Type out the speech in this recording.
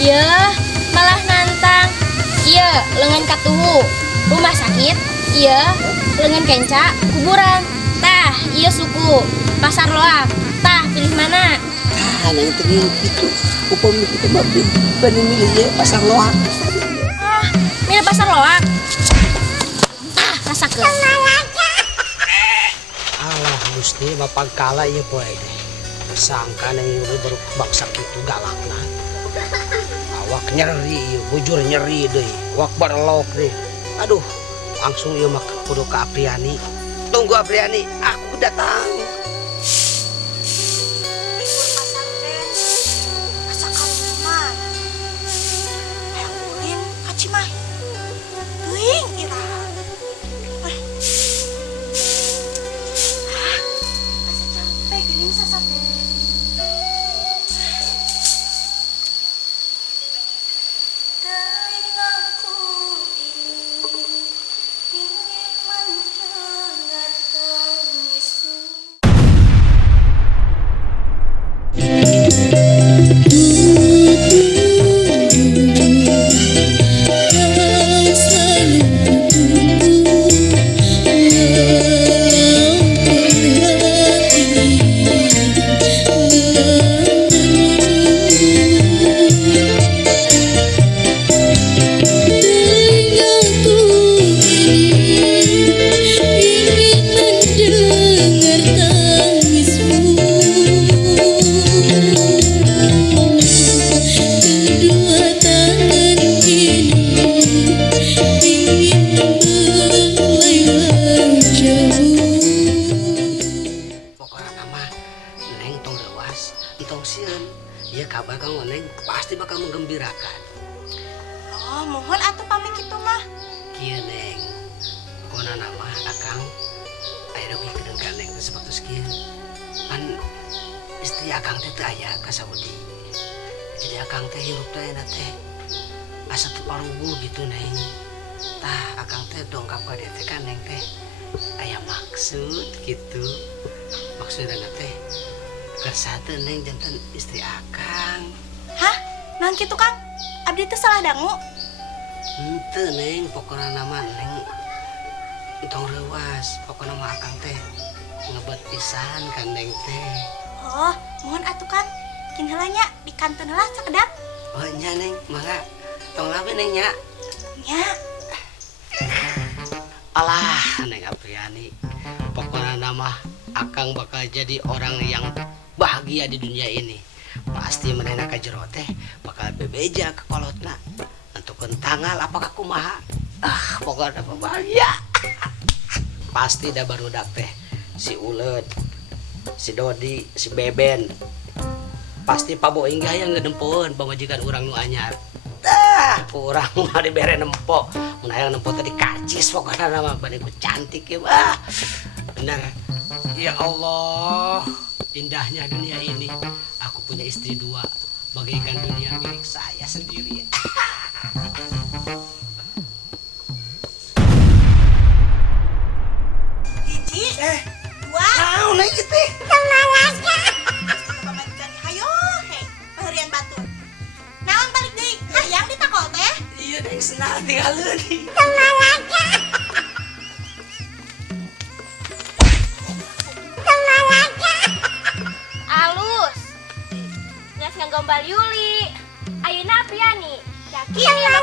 Iya, malah nantang. Iya, lengan katuhu. Rumah sakit. Iya, lengan kenca. Kuburan. Tah, iya suku. Pasar loak. Tah, pilih mana? Ah, neng tengin itu. Upami kita makin banding milih ya pasar loak. Ah, milih pasar loak. Ah, rasakeun. Alah, Gusti bapak kala ya poe deh. Sangka neng ini baru bangsa gitu galakna. Awak nyeri, bujur nyeri deh. Awak barelok deh. Aduh, langsung ieu mah kudu ka Apriani. Tunggu Apriani, aku datang. Libur pasantren, asa kamu mah. Hayang ulin ka Cimahi. Teuing iraha. Hah, asa capek geuning sasatu. Telingaku ini ingin mendengar tangismu. Pokoknya nama neng tong rewas, tong sieun. Ya kabar kang neng pasti bakal menggembirakan. Oh, mohon atuh pamit kitu mah. Kieu neng. Pokoknya nama akang aya lebih kedeung ka neng teh sabatus kieu. Pan istri akang teh teu aya ka Saudi. Jadi akang teh hirup teh na teh asa teu parubuh gitu neng. Tah akang teh dongkap ka dieu teh kan neng teh aya maksud gitu. Maksudna teh kersate neng janten istri akang. Hah? Naon kitu Kang? Abdi teh salah dangu. Henteu neng, pokokna nama neng tong reuas. Pokokna mah akang teh ngebet pisan kan neng teh. Oh, mohon atuh Kang. Kin heula nya di kanton heula sakedap. Oh nya neng, mangga tong lawe neng nya. Nya. Alah neng Apriani, pokokna nama akang bakal jadi orang yang bahagia di dunia ini. Pasti menena ka jero teh bakal bebeja ke kolotna. Entukeun tanggal apakah kumaha. Ah, pokokna mah bahagia. Pasti da barudak teh si Ulet, si Dodi, si Beben. Pasti Pak Boing ge hayang ngedempeun pamajikan urang nu anyar. Dah, urang mah dibere nempo. Mun hayang nempo teh dikarcis pokokna nama bade ku cantik ya, mah. Bener. Ya Allah, indahnya dunia ini. Aku punya istri dua, bagaikan dunia milik saya sendiri. Hiji, dua, Naon nih gitu? pamajikan hayo he, paherian batur. Naon balik deui? Hayang ditakol teh? Iya neng senang tinggalin. Alus. Ngas ngagombal Yuli. Ayeuna Apriani. Yakin ya?